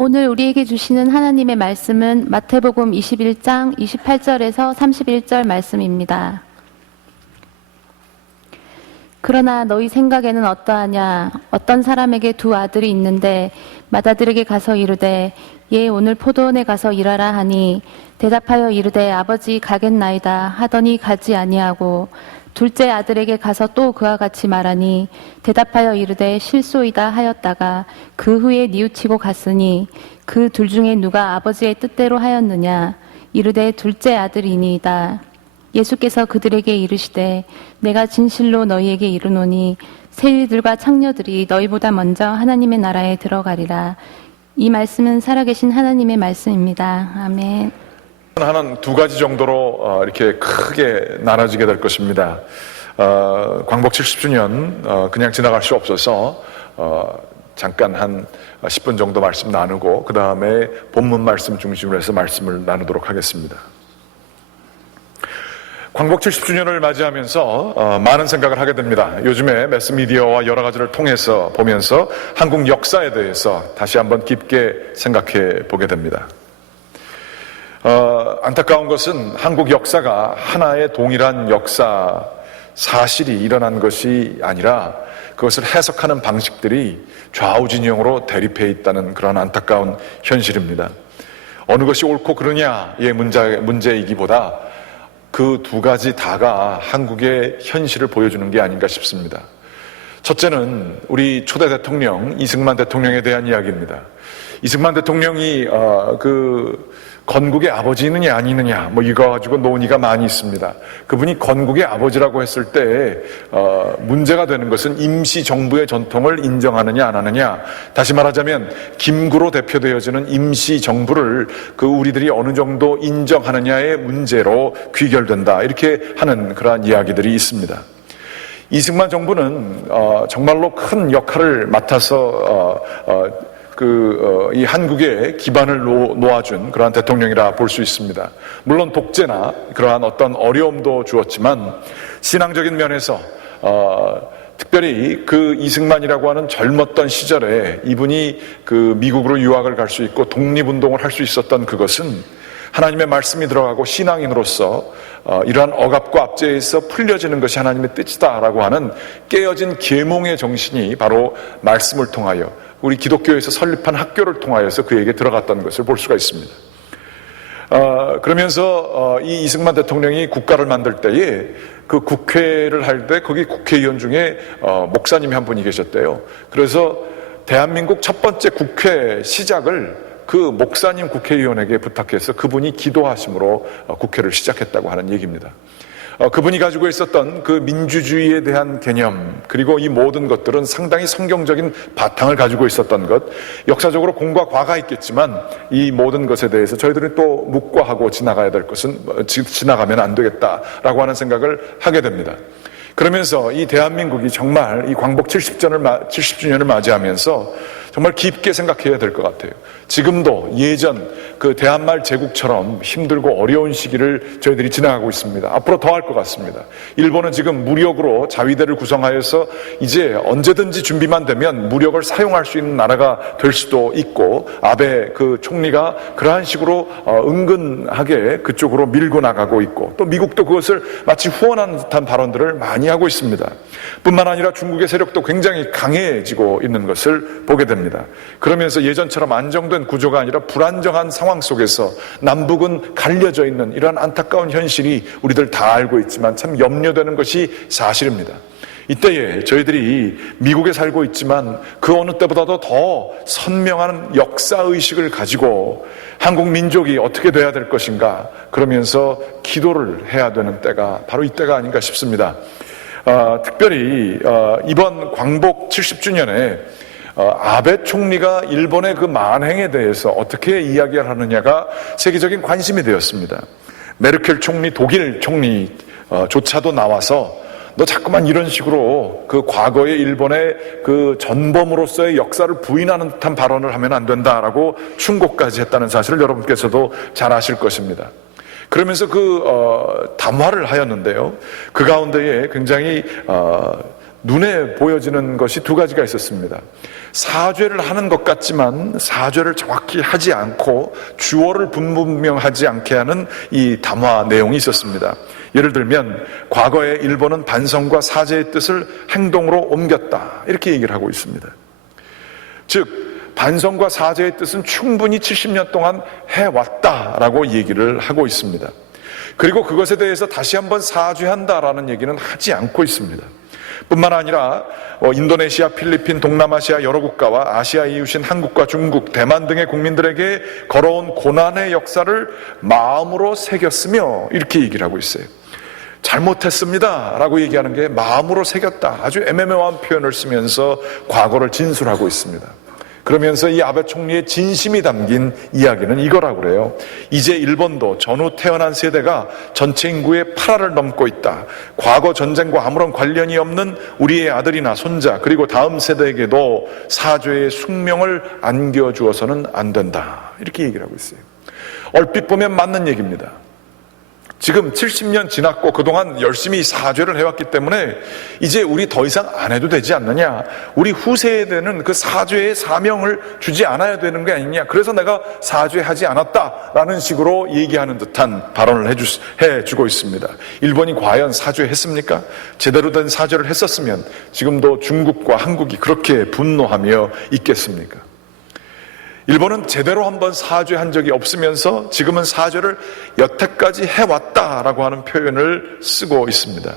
오늘 우리에게 주시는 하나님의 말씀은 마태복음 21장 28절에서 31절 말씀입니다. 그러나 너희 생각에는 어떠하냐? 어떤 사람에게 두 아들이 있는데 맏아들에게 가서 이르되 얘 오늘 포도원에 가서 일하라 하니 대답하여 이르되 아버지 가겠나이다 하더니 가지 아니하고 둘째 아들에게 가서 또 그와 같이 말하니 대답하여 이르되 실소이다 하였다가 그 후에 뉘우치고 갔으니 그 둘 중에 누가 아버지의 뜻대로 하였느냐? 이르되 둘째 아들이니이다. 예수께서 그들에게 이르시되 내가 진실로 너희에게 이르노니 세리들과 창녀들이 너희보다 먼저 하나님의 나라에 들어가리라. 이 말씀은 살아계신 하나님의 말씀입니다. 아멘. 하는 두 가지 정도로 이렇게 크게 나눠지게 될 것입니다. 광복 70주년 그냥 지나갈 수 없어서 잠깐 한 10분 정도 말씀 나누고 그 다음에 본문 말씀 중심으로 해서 말씀을 나누도록 하겠습니다. 광복 70주년을 맞이하면서 많은 생각을 하게 됩니다. 요즘에 매스미디어와 여러 가지를 통해서 보면서 한국 역사에 대해서 다시 한번 깊게 생각해 보게 됩니다. 안타까운 것은 한국 역사가 하나의 동일한 역사 사실이 일어난 것이 아니라 그것을 해석하는 방식들이 좌우진영으로 대립해 있다는 그런 안타까운 현실입니다. 어느 것이 옳고 그르냐의 문제이기보다 그 두 가지 다가 한국의 현실을 보여주는 게 아닌가 싶습니다. 첫째는 우리 초대 대통령 이승만 대통령에 대한 이야기입니다. 이승만 대통령이 건국의 아버지느냐 아니느냐 이거 가지고 논의가 많이 있습니다. 그분이 건국의 아버지라고 했을 때 문제가 되는 것은 임시정부의 전통을 인정하느냐 안 하느냐, 다시 말하자면 김구로 대표되어지는 임시정부를 우리들이 어느 정도 인정하느냐의 문제로 귀결된다, 이렇게 하는 그러한 이야기들이 있습니다. 이승만 정부는 정말로 큰 역할을 맡아서 이 한국의 기반을 놓아준 그러한 대통령이라 볼 수 있습니다. 물론 독재나 그러한 어떤 어려움도 주었지만 신앙적인 면에서 특별히 그 이승만이라고 하는 젊었던 시절에 이분이 미국으로 유학을 갈 수 있고 독립운동을 할 수 있었던 그것은 하나님의 말씀이 들어가고 신앙인으로서 이러한 억압과 압제에서 풀려지는 것이 하나님의 뜻이다라고 하는 깨어진 계몽의 정신이 바로 말씀을 통하여 우리 기독교에서 설립한 학교를 통하여서 그에게 들어갔던 것을 볼 수가 있습니다. 그러면서 이 이승만 대통령이 국가를 만들 때에 그 국회를 할 때 거기 국회의원 중에 목사님이 한 분이 계셨대요. 그래서 대한민국 첫 번째 국회 시작을 그 목사님 국회의원에게 부탁해서 그분이 기도하심으로 국회를 시작했다고 하는 얘기입니다. 그분이 가지고 있었던 그 민주주의에 대한 개념, 그리고 이 모든 것들은 상당히 성경적인 바탕을 가지고 있었던 것, 역사적으로 공과 과가 있겠지만 이 모든 것에 대해서 저희들은 또 묵과하고 지나가야 될 것은 지나가면 안 되겠다라고 하는 생각을 하게 됩니다. 그러면서 이 대한민국이 정말 이 광복 70주년을 맞이하면서 정말 깊게 생각해야 될 것 같아요. 지금도 예전 그 대한말 제국처럼 힘들고 어려운 시기를 저희들이 지나가고 있습니다. 앞으로 더 할 것 같습니다. 일본은 지금 무력으로 자위대를 구성하여서 이제 언제든지 준비만 되면 무력을 사용할 수 있는 나라가 될 수도 있고, 아베 총리가 그러한 식으로 은근하게 그쪽으로 밀고 나가고 있고, 또 미국도 그것을 마치 후원하는 듯한 발언들을 많이 하고 있습니다. 뿐만 아니라 중국의 세력도 굉장히 강해지고 있는 것을 보게 됩니다. 그러면서 예전처럼 안정된 구조가 아니라 불안정한 상황 속에서 남북은 갈려져 있는 이러한 안타까운 현실이 우리들 다 알고 있지만 참 염려되는 것이 사실입니다. 이때에 저희들이 미국에 살고 있지만 그 어느 때보다도 더 선명한 역사의식을 가지고 한국 민족이 어떻게 돼야 될 것인가, 그러면서 기도를 해야 되는 때가 바로 이때가 아닌가 싶습니다. 특별히 이번 광복 70주년에 아베 총리가 일본의 그 만행에 대해서 어떻게 이야기를 하느냐가 세계적인 관심이 되었습니다. 메르켈 총리, 독일 총리조차도 나와서 너 자꾸만 이런 식으로 그 과거의 일본의 그 전범으로서의 역사를 부인하는 듯한 발언을 하면 안 된다라고 충고까지 했다는 사실을 여러분께서도 잘 아실 것입니다. 그러면서 담화를 하였는데요. 그 가운데에 굉장히 눈에 보여지는 것이 두 가지가 있었습니다. 사죄를 하는 것 같지만 사죄를 정확히 하지 않고 주어를 분명하지 않게 하는 이 담화 내용이 있었습니다. 예를 들면 과거에 일본은 반성과 사죄의 뜻을 행동으로 옮겼다, 이렇게 얘기를 하고 있습니다. 즉 반성과 사죄의 뜻은 충분히 70년 동안 해왔다라고 얘기를 하고 있습니다. 그리고 그것에 대해서 다시 한번 사죄한다라는 얘기는 하지 않고 있습니다. 뿐만 아니라 인도네시아, 필리핀, 동남아시아 여러 국가와 아시아 이웃인 한국과 중국, 대만 등의 국민들에게 걸어온 고난의 역사를 마음으로 새겼으며, 이렇게 얘기를 하고 있어요. 잘못했습니다 라고 얘기하는 게 마음으로 새겼다, 아주 애매모호한 표현을 쓰면서 과거를 진술하고 있습니다. 그러면서 이 아베 총리의 진심이 담긴 이야기는 이거라고 그래요. 이제 일본도 전후 태어난 세대가 전체 인구의 8화를 넘고 있다. 과거 전쟁과 아무런 관련이 없는 우리의 아들이나 손자, 그리고 다음 세대에게도 사죄의 숙명을 안겨주어서는 안 된다, 이렇게 얘기를 하고 있어요. 얼핏 보면 맞는 얘기입니다. 지금 70년 지났고 그동안 열심히 사죄를 해왔기 때문에 이제 우리 더 이상 안 해도 되지 않느냐, 우리 후세에대는 그 사죄의 사명을 주지 않아야 되는 게 아니냐, 그래서 내가 사죄하지 않았다라는 식으로 얘기하는 듯한 발언을 해주고 있습니다. 일본이 과연 사죄했습니까? 제대로 된 사죄를 했었으면 지금도 중국과 한국이 그렇게 분노하며 있겠습니까? 일본은 제대로 한번 사죄한 적이 없으면서 지금은 사죄를 여태까지 해왔다라고 하는 표현을 쓰고 있습니다.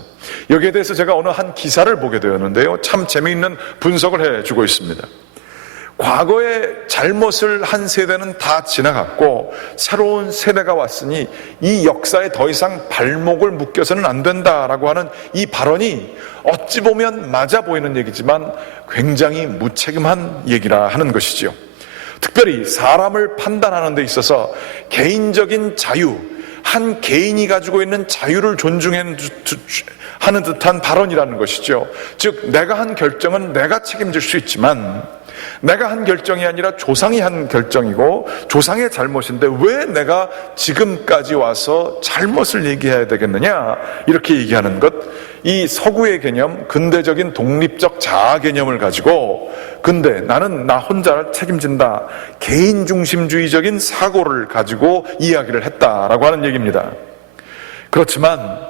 여기에 대해서 제가 어느 한 기사를 보게 되었는데요, 참 재미있는 분석을 해주고 있습니다. 과거에 잘못을 한 세대는 다 지나갔고 새로운 세대가 왔으니 이 역사에 더 이상 발목을 묶여서는 안 된다라고 하는 이 발언이 어찌 보면 맞아 보이는 얘기지만 굉장히 무책임한 얘기라 하는 것이지요. 특별히 사람을 판단하는 데 있어서 개인적인 자유, 한 개인이 가지고 있는 자유를 존중하는 듯한 발언이라는 것이죠. 즉 내가 한 결정은 내가 책임질 수 있지만 내가 한 결정이 아니라 조상이 한 결정이고 조상의 잘못인데 왜 내가 지금까지 와서 잘못을 얘기해야 되겠느냐, 이렇게 얘기하는 것. 이 서구의 개념, 근대적인 독립적 자아 개념을 가지고 근데 나는 나 혼자 책임진다, 개인 중심주의적인 사고를 가지고 이야기를 했다라고 하는 얘기입니다. 그렇지만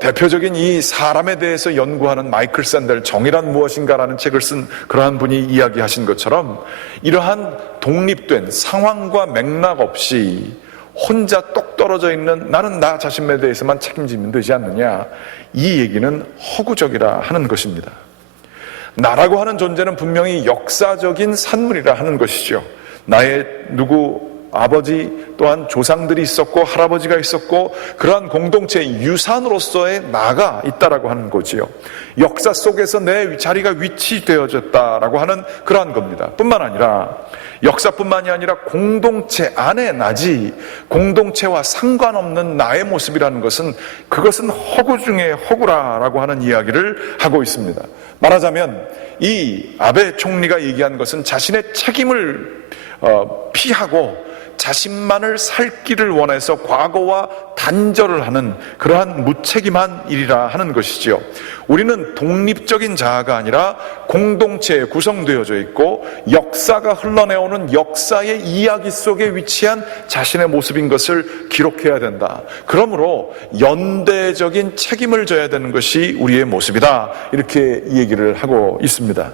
대표적인 이 사람에 대해서 연구하는 마이클 샌델, 정의란 무엇인가라는 책을 쓴 그러한 분이 이야기하신 것처럼 이러한 독립된 상황과 맥락 없이 혼자 똑 떨어져 있는 나는 나 자신에 대해서만 책임지면 되지 않느냐, 이 얘기는 허구적이라 하는 것입니다. 나라고 하는 존재는 분명히 역사적인 산물이라 하는 것이죠. 나의 아버지 또한 조상들이 있었고 할아버지가 있었고 그러한 공동체의 유산으로서의 나가 있다라고 하는 거지요. 역사 속에서 내 자리가 위치되어졌다라고 하는 그러한 겁니다. 뿐만 아니라 역사뿐만이 아니라 공동체 안에 나지 공동체와 상관없는 나의 모습이라는 것은 그것은 허구 중에 허구라라고 하는 이야기를 하고 있습니다. 말하자면 이 아베 총리가 얘기한 것은 자신의 책임을 피하고 자신만을 살 길을 원해서 과거와 단절을 하는 그러한 무책임한 일이라 하는 것이지요. 우리는 독립적인 자아가 아니라 공동체에 구성되어져 있고 역사가 흘러내오는 역사의 이야기 속에 위치한 자신의 모습인 것을 기록해야 된다. 그러므로 연대적인 책임을 져야 되는 것이 우리의 모습이다, 이렇게 얘기를 하고 있습니다.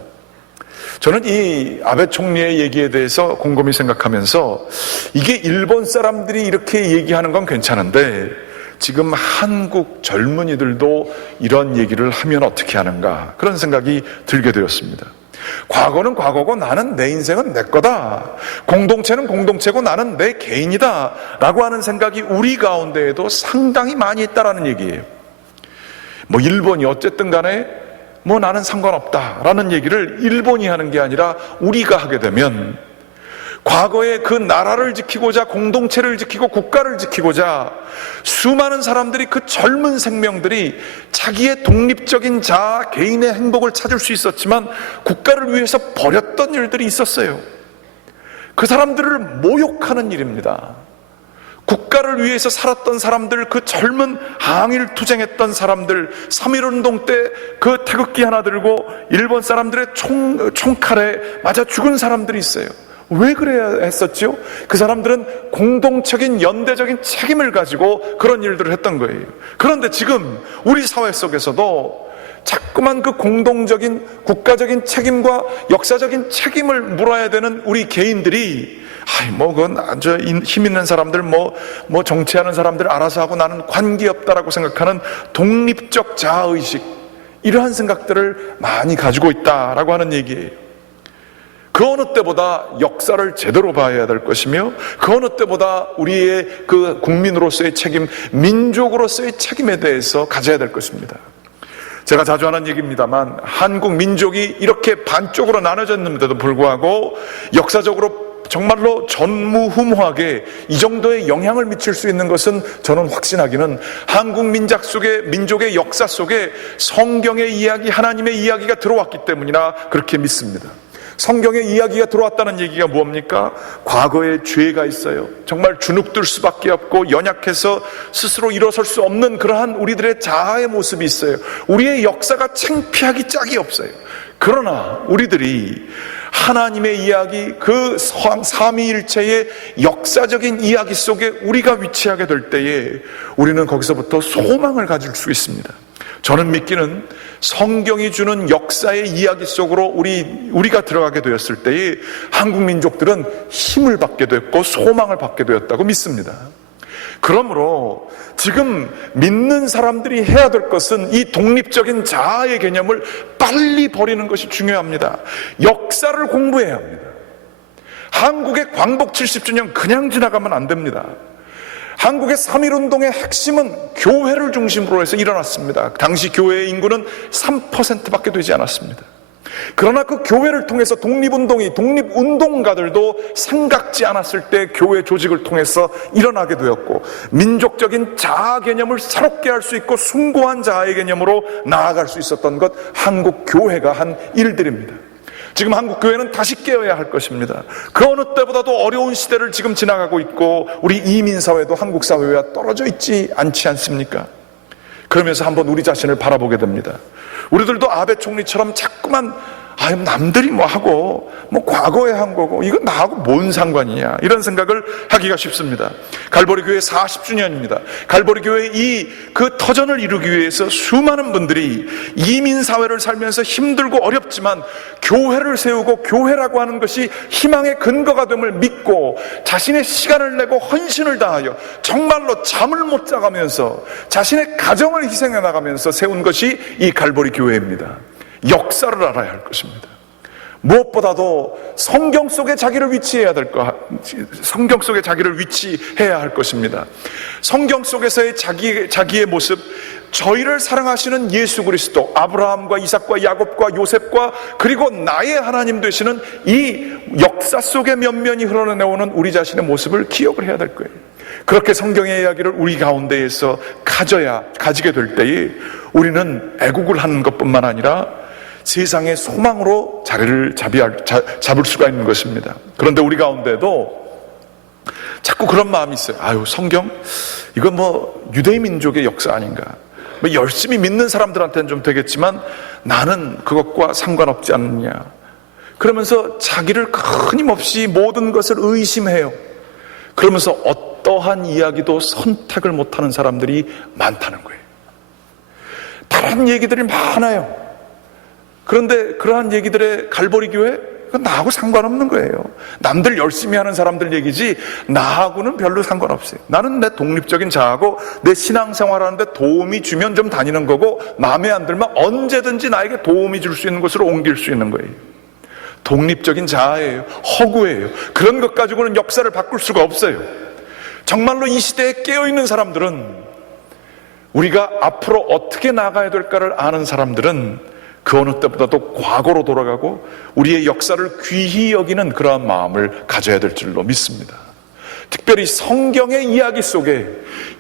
저는 이 아베 총리의 얘기에 대해서 곰곰이 생각하면서 이게 일본 사람들이 이렇게 얘기하는 건 괜찮은데 지금 한국 젊은이들도 이런 얘기를 하면 어떻게 하는가, 그런 생각이 들게 되었습니다. 과거는 과거고 나는 내 인생은 내 거다, 공동체는 공동체고 나는 내 개인이다 라고 하는 생각이 우리 가운데에도 상당히 많이 있다라는 얘기예요. 일본이 어쨌든 간에 나는 상관없다라는 얘기를 일본이 하는 게 아니라 우리가 하게 되면 과거에 그 나라를 지키고자 공동체를 지키고 국가를 지키고자 수많은 사람들이, 그 젊은 생명들이 자기의 독립적인 자아, 개인의 행복을 찾을 수 있었지만 국가를 위해서 버렸던 일들이 있었어요. 그 사람들을 모욕하는 일입니다. 국가를 위해서 살았던 사람들, 그 젊은 항일 투쟁했던 사람들, 3.1운동 때 그 태극기 하나 들고 일본 사람들의 총칼에 맞아 죽은 사람들이 있어요. 왜 그래야 했었죠? 그 사람들은 공동적인 연대적인 책임을 가지고 그런 일들을 했던 거예요. 그런데 지금 우리 사회 속에서도 자꾸만 그 공동적인 국가적인 책임과 역사적인 책임을 물어야 되는 우리 개인들이 그건 아주 힘 있는 사람들, 정치하는 사람들 알아서 하고 나는 관계없다라고 생각하는 독립적 자아의식, 이러한 생각들을 많이 가지고 있다라고 하는 얘기예요. 그 어느 때보다 역사를 제대로 봐야 될 것이며, 그 어느 때보다 우리의 그 국민으로서의 책임, 민족으로서의 책임에 대해서 가져야 될 것입니다. 제가 자주 하는 얘기입니다만, 한국 민족이 이렇게 반쪽으로 나눠졌는데도 불구하고 역사적으로 정말로 전무후무하게 이 정도의 영향을 미칠 수 있는 것은, 저는 확신하기는 한국 민족의 역사 속에 성경의 이야기, 하나님의 이야기가 들어왔기 때문이라 그렇게 믿습니다. 성경의 이야기가 들어왔다는 얘기가 뭡니까? 과거에 죄가 있어요. 정말 주눅들 수밖에 없고 연약해서 스스로 일어설 수 없는 그러한 우리들의 자아의 모습이 있어요. 우리의 역사가 창피하기 짝이 없어요. 그러나 우리들이 하나님의 이야기, 그 삼위일체의 역사적인 이야기 속에 우리가 위치하게 될 때에 우리는 거기서부터 소망을 가질 수 있습니다. 저는 믿기는 성경이 주는 역사의 이야기 속으로 우리가 들어가게 되었을 때에 한국 민족들은 힘을 받게 됐고 소망을 받게 되었다고 믿습니다. 그러므로 지금 믿는 사람들이 해야 될 것은 이 독립적인 자아의 개념을 빨리 버리는 것이 중요합니다. 역사를 공부해야 합니다. 한국의 광복 70주년 그냥 지나가면 안 됩니다. 한국의 3.1운동의 핵심은 교회를 중심으로 해서 일어났습니다. 당시 교회의 인구는 3%밖에 되지 않았습니다. 그러나 그 교회를 통해서 독립운동가들도 생각지 않았을 때 교회 조직을 통해서 일어나게 되었고, 민족적인 자아 개념을 새롭게 할 수 있고 숭고한 자아의 개념으로 나아갈 수 있었던 것, 한국 교회가 한 일들입니다. 지금 한국 교회는 다시 깨어야 할 것입니다. 그 어느 때보다도 어려운 시대를 지금 지나가고 있고, 우리 이민사회도 한국 사회와 떨어져 있지 않지 않습니까? 그러면서 한번 우리 자신을 바라보게 됩니다. 우리들도 아베 총리처럼 자꾸만 남들이 하고 과거에 한 거고 이건 나하고 뭔 상관이냐, 이런 생각을 하기가 쉽습니다. 갈보리 교회 40주년입니다. 갈보리 교회의 그 터전을 이루기 위해서 수많은 분들이 이민 사회를 살면서 힘들고 어렵지만 교회를 세우고 교회라고 하는 것이 희망의 근거가 됨을 믿고 자신의 시간을 내고 헌신을 다하여 정말로 잠을 못 자가면서 자신의 가정을 희생해 나가면서 세운 것이 이 갈보리 교회입니다. 역사를 알아야 할 것입니다. 무엇보다도 성경 속에 자기를 위치해야 할 것입니다. 성경 속에서의 자기의 모습, 저희를 사랑하시는 예수 그리스도, 아브라함과 이삭과 야곱과 요셉과 그리고 나의 하나님 되시는 이 역사 속의 면면이 흘러내오는 우리 자신의 모습을 기억을 해야 될 거예요. 그렇게 성경의 이야기를 우리 가운데에서 가지게 될 때에 우리는 애국을 하는 것뿐만 아니라 세상의 소망으로 자리를 잡을 수가 있는 것입니다. 그런데 우리 가운데도 자꾸 그런 마음이 있어요. 성경? 이건 유대 민족의 역사 아닌가? 열심히 믿는 사람들한테는 좀 되겠지만 나는 그것과 상관없지 않느냐? 그러면서 자기를 끊임없이 모든 것을 의심해요. 그러면서 어떠한 이야기도 선택을 못하는 사람들이 많다는 거예요. 다른 얘기들이 많아요. 그런데 그러한 얘기들의 갈보리 교회, 그건 나하고 상관없는 거예요. 남들 열심히 하는 사람들 얘기지 나하고는 별로 상관없어요. 나는 내 독립적인 자아고 내 신앙생활하는데 도움이 주면 좀 다니는 거고, 마음에 안 들면 언제든지 나에게 도움이 줄 수 있는 곳으로 옮길 수 있는 거예요. 독립적인 자아예요. 허구예요. 그런 것 가지고는 역사를 바꿀 수가 없어요. 정말로 이 시대에 깨어있는 사람들은, 우리가 앞으로 어떻게 나가야 될까를 아는 사람들은 그 어느 때보다도 과거로 돌아가고 우리의 역사를 귀히 여기는 그러한 마음을 가져야 될 줄로 믿습니다. 특별히 성경의 이야기 속에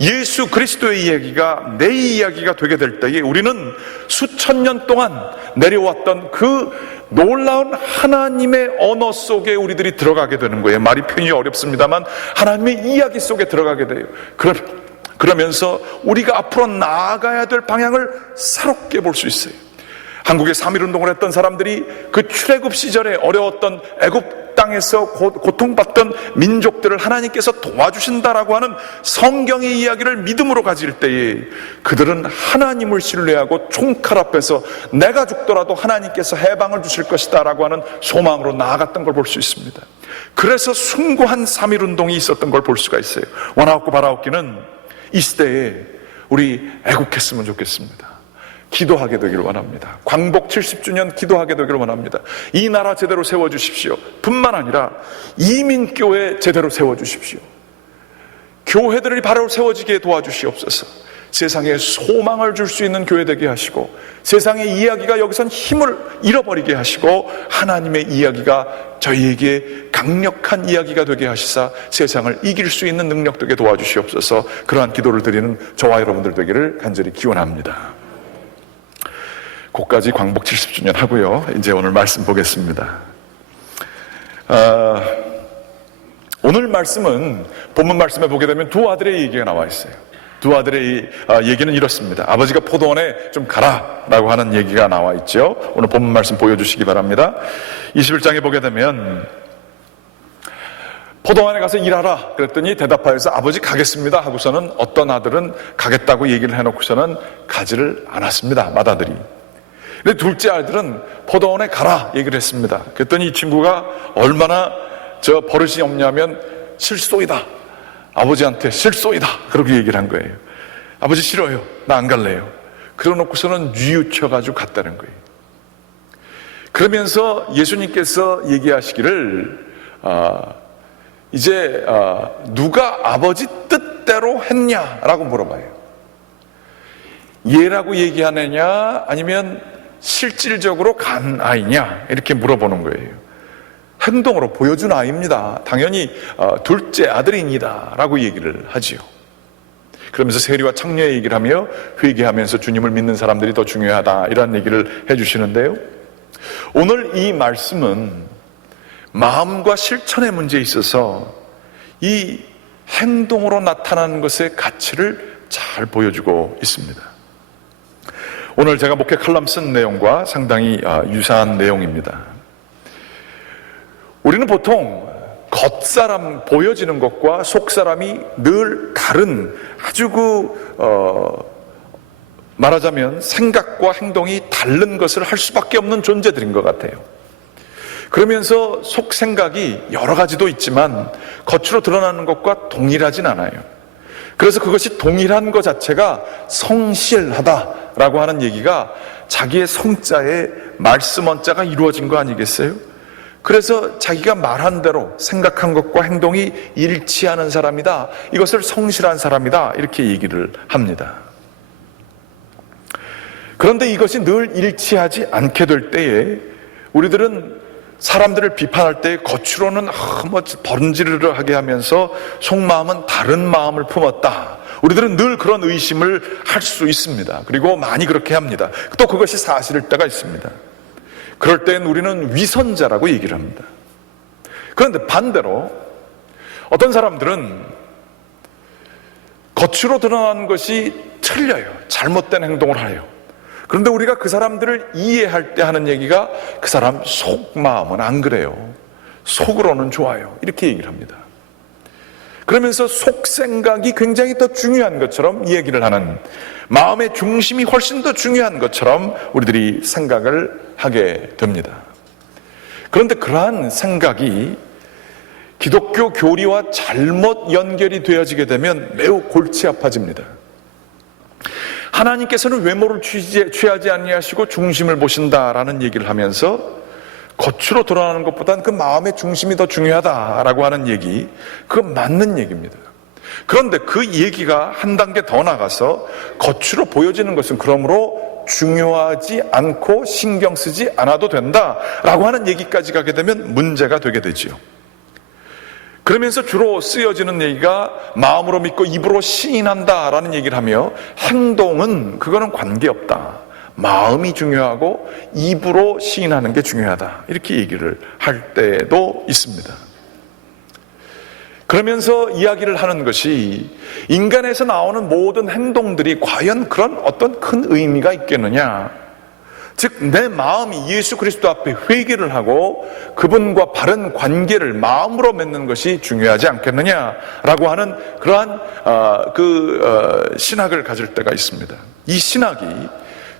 예수 그리스도의 이야기가 내 이야기가 되게 될 때에 우리는 수천 년 동안 내려왔던 그 놀라운 하나님의 언어 속에 우리들이 들어가게 되는 거예요. 말이 표현이 어렵습니다만 하나님의 이야기 속에 들어가게 돼요. 그러면서 우리가 앞으로 나아가야 될 방향을 새롭게 볼 수 있어요. 한국의 3.1운동을 했던 사람들이 그 출애굽 시절에 어려웠던 애굽 땅에서 고통받던 민족들을 하나님께서 도와주신다라고 하는 성경의 이야기를 믿음으로 가질 때에 그들은 하나님을 신뢰하고 총칼 앞에서 내가 죽더라도 하나님께서 해방을 주실 것이다 라고 하는 소망으로 나아갔던 걸 볼 수 있습니다. 그래서 숭고한 3.1운동이 있었던 걸 볼 수가 있어요. 원하옵고 바라옵기는 이 시대에 우리 애국했으면 좋겠습니다. 기도하게 되기를 원합니다. 광복 70주년 기도하게 되기를 원합니다. 이 나라 제대로 세워주십시오. 뿐만 아니라 이민교회 제대로 세워주십시오. 교회들이 바로 세워지게 도와주시옵소서. 세상에 소망을 줄 수 있는 교회 되게 하시고 세상의 이야기가 여기선 힘을 잃어버리게 하시고 하나님의 이야기가 저희에게 강력한 이야기가 되게 하시사 세상을 이길 수 있는 능력 되게 도와주시옵소서. 그러한 기도를 드리는 저와 여러분들 되기를 간절히 기원합니다. 곧까지 광복 70주년 하고요. 이제 오늘 말씀 보겠습니다. 오늘 말씀은 본문 말씀에 보게 되면 두 아들의 얘기가 나와 있어요. 두 아들의 얘기는 이렇습니다. 아버지가 포도원에 좀 가라 라고 하는 얘기가 나와 있죠. 오늘 본문 말씀 보여주시기 바랍니다. 21장에 보게 되면 포도원에 가서 일하라 그랬더니 대답하여서 아버지 가겠습니다 하고서는 어떤 아들은 가겠다고 얘기를 해놓고서는 가지를 않았습니다. 맏아들이. 근데 둘째 아들은 포도원에 가라 얘기를 했습니다. 그랬더니 이 친구가 얼마나 버릇이 없냐면 실소이다. 아버지한테 실소이다. 그렇게 얘기를 한 거예요. 아버지 싫어요. 나 안 갈래요. 그러놓고서는 뉘우쳐가지고 갔다는 거예요. 그러면서 예수님께서 얘기하시기를 이제 누가 아버지 뜻대로 했냐라고 물어봐요. 얘라고 얘기하느냐 아니면 실질적으로 간 아이냐 이렇게 물어보는 거예요. 행동으로 보여준 아이입니다. 당연히 둘째 아들입니다 라고 얘기를 하지요. 그러면서 세리와 창녀의 얘기를 하며 회개하면서 주님을 믿는 사람들이 더 중요하다 이런 얘기를 해주시는데요. 오늘 이 말씀은 마음과 실천의 문제에 있어서 이 행동으로 나타나는 것의 가치를 잘 보여주고 있습니다. 오늘 제가 목회 칼럼 쓴 내용과 상당히 유사한 내용입니다. 우리는 보통 겉사람 보여지는 것과 속사람이 늘 다른 아주 말하자면 생각과 행동이 다른 것을 할 수밖에 없는 존재들인 것 같아요. 그러면서 속 생각이 여러 가지도 있지만 겉으로 드러나는 것과 동일하진 않아요. 그래서 그것이 동일한 것 자체가 성실하다라고 하는 얘기가 자기의 성자에 말씀 원자가 이루어진 거 아니겠어요? 그래서 자기가 말한 대로 생각한 것과 행동이 일치하는 사람이다. 이것을 성실한 사람이다. 이렇게 얘기를 합니다. 그런데 이것이 늘 일치하지 않게 될 때에 우리들은 사람들을 비판할 때 겉으로는 번지르르하게 하면서 속마음은 다른 마음을 품었다. 우리들은 늘 그런 의심을 할 수 있습니다. 그리고 많이 그렇게 합니다. 또 그것이 사실일 때가 있습니다. 그럴 땐 우리는 위선자라고 얘기를 합니다. 그런데 반대로 어떤 사람들은 겉으로 드러나는 것이 틀려요. 잘못된 행동을 해요. 그런데 우리가 그 사람들을 이해할 때 하는 얘기가 그 사람 속마음은 안 그래요. 속으로는 좋아요. 이렇게 얘기를 합니다. 그러면서 속생각이 굉장히 더 중요한 것처럼 얘기를 하는, 마음의 중심이 훨씬 더 중요한 것처럼 우리들이 생각을 하게 됩니다. 그런데 그러한 생각이 기독교 교리와 잘못 연결이 되어지게 되면 매우 골치 아파집니다. 하나님께서는 외모를 취하지 아니하시고 중심을 보신다라는 얘기를 하면서 겉으로 드러나는 것보다는 그 마음의 중심이 더 중요하다라고 하는 얘기, 그건 맞는 얘기입니다. 그런데 그 얘기가 한 단계 더 나가서 겉으로 보여지는 것은 그러므로 중요하지 않고 신경 쓰지 않아도 된다라고 하는 얘기까지 가게 되면 문제가 되게 되지요. 그러면서 주로 쓰여지는 얘기가 마음으로 믿고 입으로 시인한다라는 얘기를 하며, 행동은 그거는 관계없다. 마음이 중요하고 입으로 시인하는 게 중요하다. 이렇게 얘기를 할 때도 있습니다. 그러면서 이야기를 하는 것이, 인간에서 나오는 모든 행동들이 과연 그런 어떤 큰 의미가 있겠느냐. 즉, 내 마음이 예수 그리스도 앞에 회개를 하고 그분과 바른 관계를 마음으로 맺는 것이 중요하지 않겠느냐라고 하는 그러한 신학을 가질 때가 있습니다. 이 신학이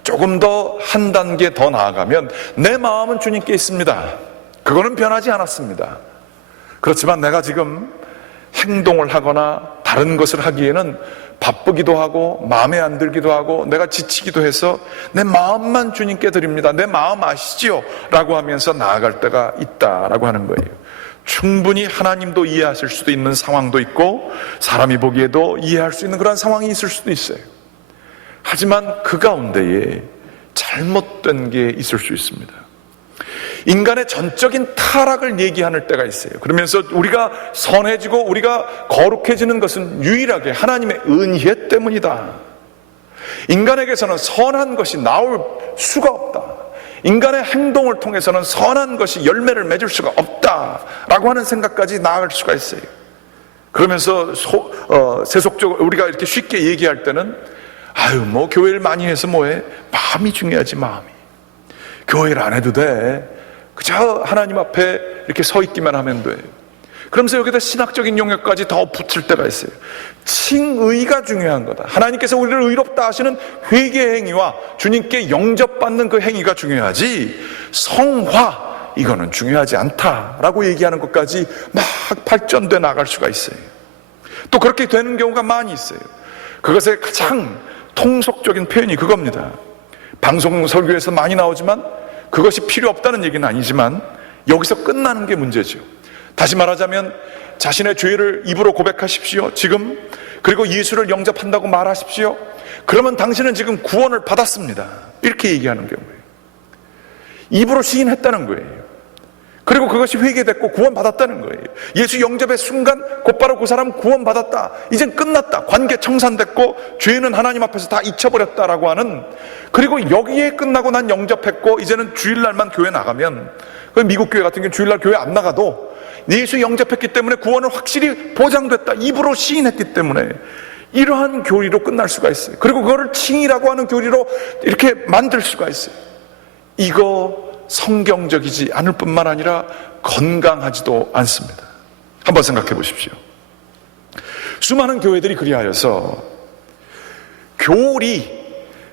조금 더 한 단계 더 나아가면, 내 마음은 주님께 있습니다. 그거는 변하지 않았습니다. 그렇지만 내가 지금 행동을 하거나 다른 것을 하기에는 바쁘기도 하고 마음에 안 들기도 하고 내가 지치기도 해서 내 마음만 주님께 드립니다. 내 마음 아시지요? 라고 하면서 나아갈 때가 있다라고 하는 거예요. 충분히 하나님도 이해하실 수도 있는 상황도 있고, 사람이 보기에도 이해할 수 있는 그런 상황이 있을 수도 있어요. 하지만 그 가운데에 잘못된 게 있을 수 있습니다. 인간의 전적인 타락을 얘기하는 때가 있어요. 그러면서 우리가 선해지고 우리가 거룩해지는 것은 유일하게 하나님의 은혜 때문이다. 인간에게서는 선한 것이 나올 수가 없다. 인간의 행동을 통해서는 선한 것이 열매를 맺을 수가 없다라고 하는 생각까지 나아갈 수가 있어요. 그러면서 세속적으로 우리가 이렇게 쉽게 얘기할 때는, 뭐 교회를 많이 해서 뭐해? 마음이 중요하지. 마음이. 교회를 안 해도 돼. 그저 하나님 앞에 이렇게 서 있기만 하면 돼. 그러면서 여기다 신학적인 용어까지 더 붙일 때가 있어요. 칭의가 중요한 거다. 하나님께서 우리를 의롭다 하시는 회개 행위와 주님께 영접받는 그 행위가 중요하지, 성화 이거는 중요하지 않다라고 얘기하는 것까지 막 발전돼 나갈 수가 있어요. 또 그렇게 되는 경우가 많이 있어요. 그것의 가장 통속적인 표현이 그겁니다. 방송 설교에서 많이 나오지만 그것이 필요 없다는 얘기는 아니지만 여기서 끝나는 게 문제죠. 다시 말하자면, 자신의 죄를 입으로 고백하십시오 지금, 그리고 예수를 영접한다고 말하십시오. 그러면 당신은 지금 구원을 받았습니다. 이렇게 얘기하는 경우예요. 입으로 시인했다는 거예요. 그리고 그것이 회개됐고 구원받았다는 거예요. 예수 영접의 순간 곧바로 그 사람 구원받았다. 이젠 끝났다. 관계 청산됐고 죄는 하나님 앞에서 다 잊혀버렸다라고 하는, 그리고 여기에 끝나고 난 영접했고 이제는 주일날만 교회 나가면, 미국 교회 같은 경우는 주일날 교회 안 나가도 예수 영접했기 때문에 구원을 확실히 보장됐다. 입으로 시인했기 때문에 이러한 교리로 끝날 수가 있어요. 그리고 그거를 칭의라고 하는 교리로 이렇게 만들 수가 있어요. 이거 성경적이지 않을 뿐만 아니라 건강하지도 않습니다. 한번 생각해 보십시오. 수많은 교회들이 그리하여서 교리,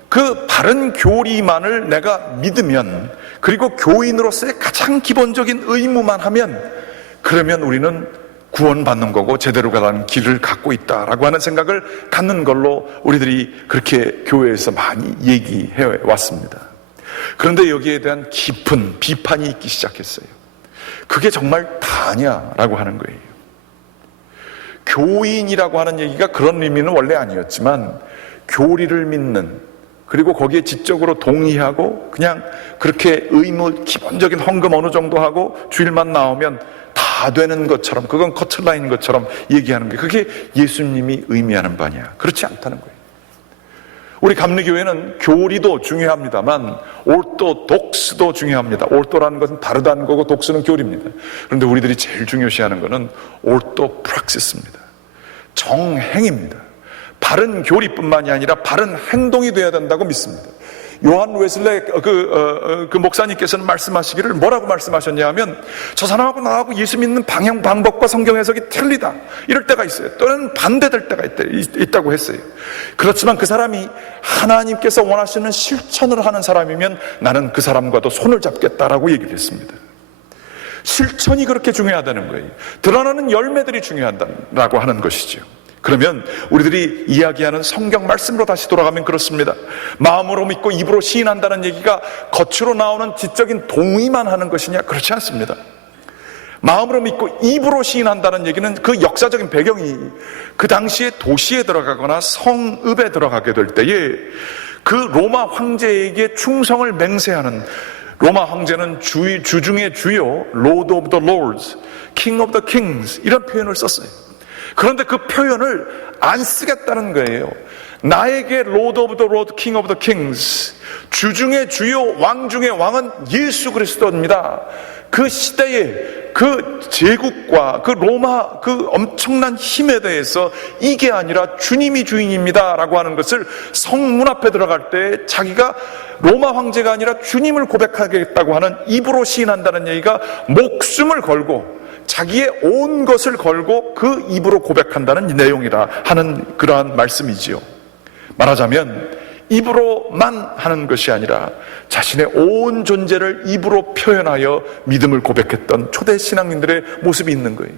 그 바른 교리만을 내가 믿으면, 그리고 교인으로서의 가장 기본적인 의무만 하면, 그러면 우리는 구원받는 거고 제대로 가는 길을 갖고 있다라고 하는 생각을 갖는 걸로 우리들이 그렇게 교회에서 많이 얘기해 왔습니다. 그런데 여기에 대한 깊은 비판이 있기 시작했어요. 그게 정말 다냐라고 하는 거예요. 교인이라고 하는 얘기가 그런 의미는 원래 아니었지만, 교리를 믿는, 그리고 거기에 지적으로 동의하고 그냥 그렇게 의무, 기본적인 헌금 어느 정도 하고 주일만 나오면 다 되는 것처럼, 그건 커트라인인 것처럼 얘기하는 게, 그게 예수님이 의미하는 바냐? 그렇지 않다는 거예요. 우리 감리교회는 교리도 중요합니다만 올도독스도 중요합니다. 올도라는 것은 바르다는 거고 독스는 교리입니다. 그런데 우리들이 제일 중요시하는 것은 올도프락시스입니다. 정행입니다. 바른 교리뿐만이 아니라 바른 행동이 되어야 된다고 믿습니다. 요한 웨슬레 그 목사님께서는 말씀하시기를 뭐라고 말씀하셨냐 하면, 저 사람하고 나하고 예수 믿는 방향, 방법과 성경 해석이 틀리다, 이럴 때가 있어요. 또는 반대될 때가 있다고 했어요. 그렇지만 그 사람이 하나님께서 원하시는 실천을 하는 사람이면 나는 그 사람과도 손을 잡겠다라고 얘기를 했습니다. 실천이 그렇게 중요하다는 거예요. 드러나는 열매들이 중요하다라고 하는 것이죠. 그러면 우리들이 이야기하는 성경 말씀으로 다시 돌아가면 그렇습니다. 마음으로 믿고 입으로 시인한다는 얘기가 겉으로 나오는 지적인 동의만 하는 것이냐? 그렇지 않습니다. 마음으로 믿고 입으로 시인한다는 얘기는 그 역사적인 배경이, 그 당시에 도시에 들어가거나 성읍에 들어가게 될 때에 그 로마 황제에게 충성을 맹세하는, 로마 황제는 주 중의 주요, Lord of the Lords, King of the Kings 이런 표현을 썼어요. 그런데 그 표현을 안 쓰겠다는 거예요. 나에게 Lord of the Lord, King of the Kings, 주 중의 주요, 왕 중의 왕은 예수 그리스도입니다. 그 시대에 그 제국과 그 로마 그 엄청난 힘에 대해서 이게 아니라 주님이 주인입니다 라고 하는 것을 성문 앞에 들어갈 때 자기가 로마 황제가 아니라 주님을 고백하겠다고 하는, 입으로 시인한다는 얘기가 목숨을 걸고 자기의 온 것을 걸고 그 입으로 고백한다는 내용이라 하는 그러한 말씀이지요. 말하자면 입으로만 하는 것이 아니라 자신의 온 존재를 입으로 표현하여 믿음을 고백했던 초대 신앙인들의 모습이 있는 거예요.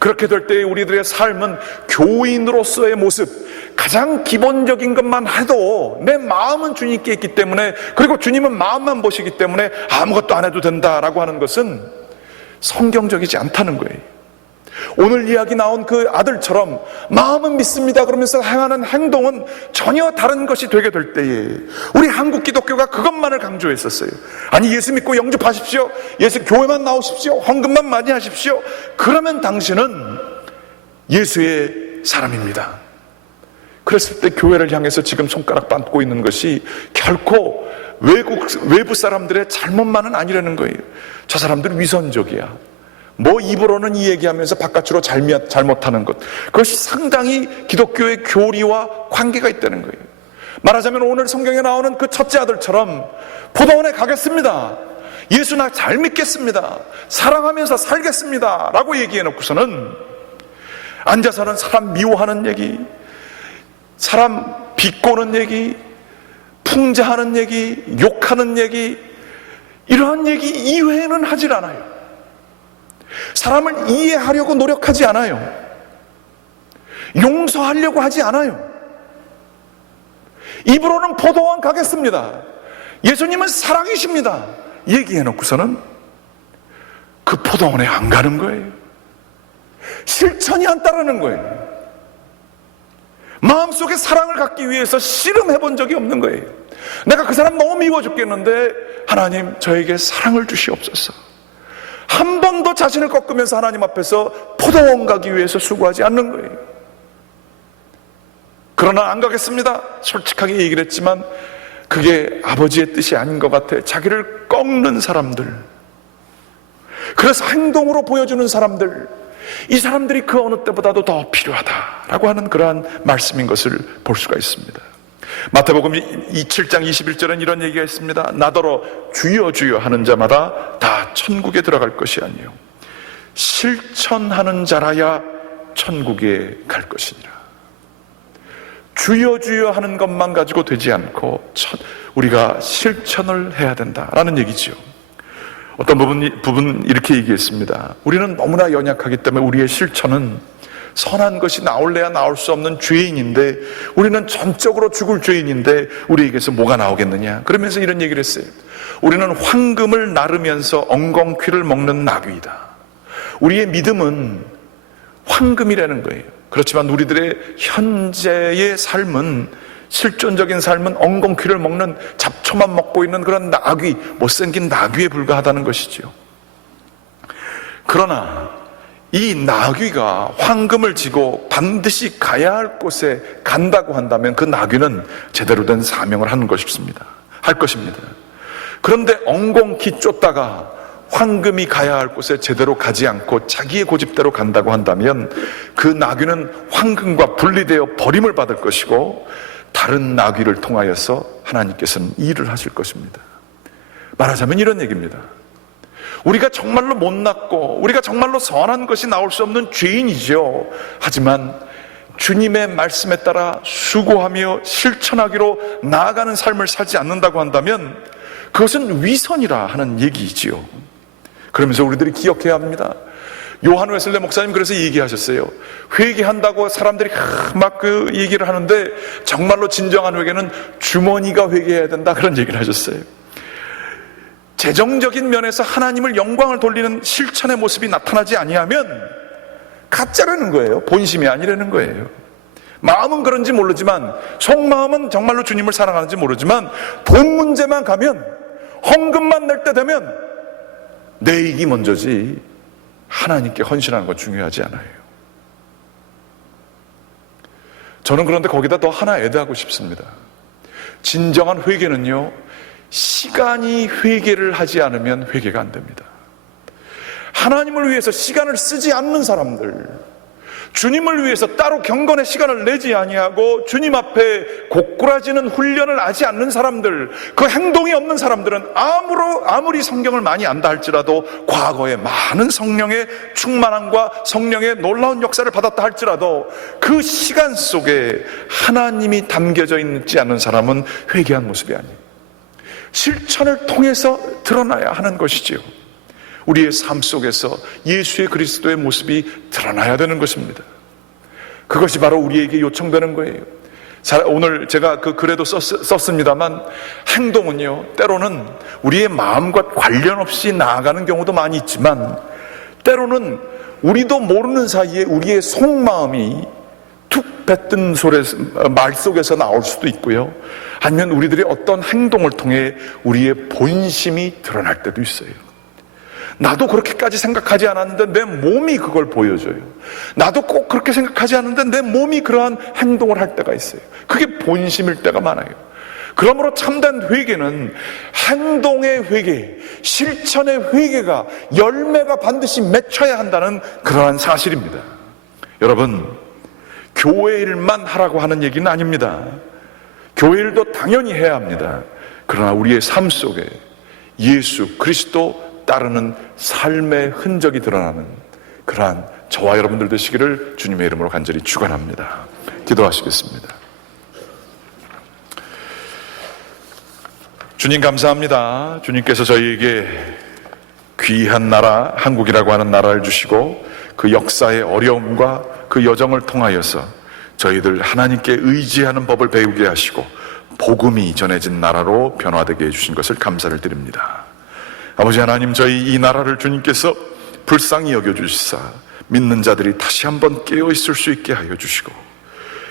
그렇게 될 때 우리들의 삶은 교인으로서의 모습, 가장 기본적인 것만 해도 내 마음은 주님께 있기 때문에, 그리고 주님은 마음만 보시기 때문에 아무것도 안 해도 된다라고 하는 것은 성경적이지 않다는 거예요. 오늘 이야기 나온 그 아들처럼 마음은 믿습니다 그러면서 행하는 행동은 전혀 다른 것이 되게 될 때에, 우리 한국 기독교가 그것만을 강조했었어요. 아니, 예수 믿고 영접하십시오, 예수 교회만 나오십시오, 헌금만 많이 하십시오, 그러면 당신은 예수의 사람입니다. 그랬을 때 교회를 향해서 지금 손가락 뻗고 있는 것이 결코 외부 사람들의 잘못만은 아니라는 거예요. 저 사람들 위선적이야, 뭐 입으로는 이 얘기하면서 바깥으로 잘못하는 것, 그것이 상당히 기독교의 교리와 관계가 있다는 거예요. 말하자면 오늘 성경에 나오는 그 첫째 아들처럼 포도원에 가겠습니다, 예수 나 잘 믿겠습니다, 사랑하면서 살겠습니다 라고 얘기해놓고서는 앉아서는 사람 미워하는 얘기, 사람 비꼬는 얘기, 풍자하는 얘기, 욕하는 얘기, 이러한 얘기 이외에는 하질 않아요. 사람을 이해하려고 노력하지 않아요. 용서하려고 하지 않아요. 입으로는 포도원 가겠습니다, 예수님은 사랑이십니다 얘기해놓고서는 그 포도원에 안 가는 거예요. 실천이 안 따르는 거예요. 마음속에 사랑을 갖기 위해서 씨름해 본 적이 없는 거예요. 내가 그 사람 너무 미워 죽겠는데 하나님 저에게 사랑을 주시옵소서. 한 번도 자신을 꺾으면서 하나님 앞에서 포도원 가기 위해서 수고하지 않는 거예요. 그러나 안 가겠습니다 솔직하게 얘기를 했지만 그게 아버지의 뜻이 아닌 것 같아 자기를 꺾는 사람들, 그래서 행동으로 보여주는 사람들, 이 사람들이 그 어느 때보다도 더 필요하다라고 하는 그러한 말씀인 것을 볼 수가 있습니다. 마태복음 7장 21절은 이런 얘기가 있습니다. 나더러 주여 주여 하는 자마다 다 천국에 들어갈 것이 아니요 실천하는 자라야 천국에 갈 것이니라. 주여 주여 하는 것만 가지고 되지 않고 우리가 실천을 해야 된다라는 얘기지요. 어떤 부분 이렇게 얘기했습니다. 우리는 너무나 연약하기 때문에 우리의 실천은 선한 것이 나올래야 나올 수 없는 죄인인데, 우리는 전적으로 죽을 죄인인데 우리에게서 뭐가 나오겠느냐. 그러면서 이런 얘기를 했어요. 우리는 황금을 나르면서 엉겅퀴를 먹는 나귀이다. 우리의 믿음은 황금이라는 거예요. 그렇지만 우리들의 현재의 삶은, 실존적인 삶은 엉겅퀴를 먹는, 잡초만 먹고 있는 그런 나귀, 못생긴 나귀에 불과하다는 것이지요. 그러나 이 나귀가 황금을 지고 반드시 가야 할 곳에 간다고 한다면 그 나귀는 제대로 된 사명을 할 것입니다. 그런데 엉겅퀴 쫓다가 황금이 가야 할 곳에 제대로 가지 않고 자기의 고집대로 간다고 한다면 그 나귀는 황금과 분리되어 버림을 받을 것이고, 다른 나귀를 통하여서 하나님께서는 일을 하실 것입니다. 말하자면 이런 얘기입니다. 우리가 정말로 못났고 우리가 정말로 선한 것이 나올 수 없는 죄인이죠. 하지만 주님의 말씀에 따라 수고하며 실천하기로 나아가는 삶을 살지 않는다고 한다면 그것은 위선이라 하는 얘기이지요. 그러면서 우리들이 기억해야 합니다. 요한 웨슬레 목사님 그래서 얘기하셨어요. 회개한다고 사람들이 막 그 얘기를 하는데 정말로 진정한 회개는 주머니가 회개해야 된다, 그런 얘기를 하셨어요. 재정적인 면에서 하나님을 영광을 돌리는 실천의 모습이 나타나지 아니하면 가짜라는 거예요. 본심이 아니라는 거예요. 마음은 그런지 모르지만, 속마음은 정말로 주님을 사랑하는지 모르지만 돈 문제만 가면 헌금만 낼 때 되면 내 이익이 먼저지 하나님께 헌신하는 건 중요하지 않아요. 저는 그런데 거기다 더 하나 애드하고 싶습니다. 진정한 회개는요, 시간이 회개를 하지 않으면 회개가 안 됩니다. 하나님을 위해서 시간을 쓰지 않는 사람들, 주님을 위해서 따로 경건의 시간을 내지 아니하고 주님 앞에 고꾸라지는 훈련을 하지 않는 사람들, 그 행동이 없는 사람들은 아무리 성경을 많이 안다 할지라도 과거에 많은 성령의 충만함과 성령의 놀라운 역사를 받았다 할지라도 그 시간 속에 하나님이 담겨져 있지 않은 사람은 회개한 모습이 아니에요. 실천을 통해서 드러나야 하는 것이지요. 우리의 삶 속에서 예수의 그리스도의 모습이 드러나야 되는 것입니다. 그것이 바로 우리에게 요청되는 거예요. 오늘 제가 그 글에도 썼습니다만, 행동은요, 때로는 우리의 마음과 관련 없이 나아가는 경우도 많이 있지만, 때로는 우리도 모르는 사이에 우리의 속마음이 툭 뱉은 말 속에서 나올 수도 있고요, 아니면 우리들의 어떤 행동을 통해 우리의 본심이 드러날 때도 있어요. 나도 그렇게까지 생각하지 않았는데 내 몸이 그걸 보여줘요. 나도 꼭 그렇게 생각하지 않았는데 내 몸이 그러한 행동을 할 때가 있어요. 그게 본심일 때가 많아요. 그러므로 참된 회개는 행동의 회개, 실천의 회개가, 열매가 반드시 맺혀야 한다는 그러한 사실입니다. 여러분, 교회 일만 하라고 하는 얘기는 아닙니다. 교회 일도 당연히 해야 합니다. 그러나 우리의 삶 속에 예수 그리스도 따르는 삶의 흔적이 드러나는 그러한 저와 여러분들 되시기를 주님의 이름으로 간절히 축원합니다. 기도하시겠습니다. 주님 감사합니다. 주님께서 저희에게 귀한 나라, 한국이라고 하는 나라를 주시고 그 역사의 어려움과 그 여정을 통하여서 저희들 하나님께 의지하는 법을 배우게 하시고 복음이 전해진 나라로 변화되게 해주신 것을 감사를 드립니다. 아버지 하나님, 저희 이 나라를 주님께서 불쌍히 여겨주시사 믿는 자들이 다시 한번 깨어있을 수 있게 하여 주시고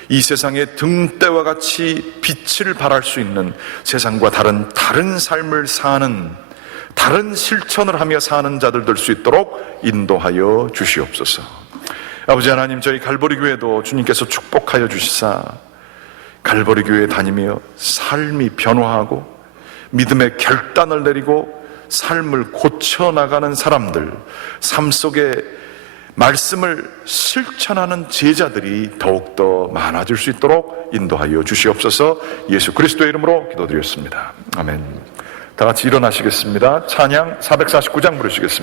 이 세상에 등대와 같이 빛을 발할 수 있는 세상과 다른 삶을 사는, 다른 실천을 하며 사는 자들 될 수 있도록 인도하여 주시옵소서. 아버지 하나님, 저희 갈보리 교회도 주님께서 축복하여 주시사 갈보리 교회에 다니며 삶이 변화하고 믿음의 결단을 내리고 삶을 고쳐나가는 사람들, 삶 속에 말씀을 실천하는 제자들이 더욱더 많아질 수 있도록 인도하여 주시옵소서. 예수 그리스도의 이름으로 기도드렸습니다. 아멘. 다 같이 일어나시겠습니다. 찬양 449장 부르시겠습니다.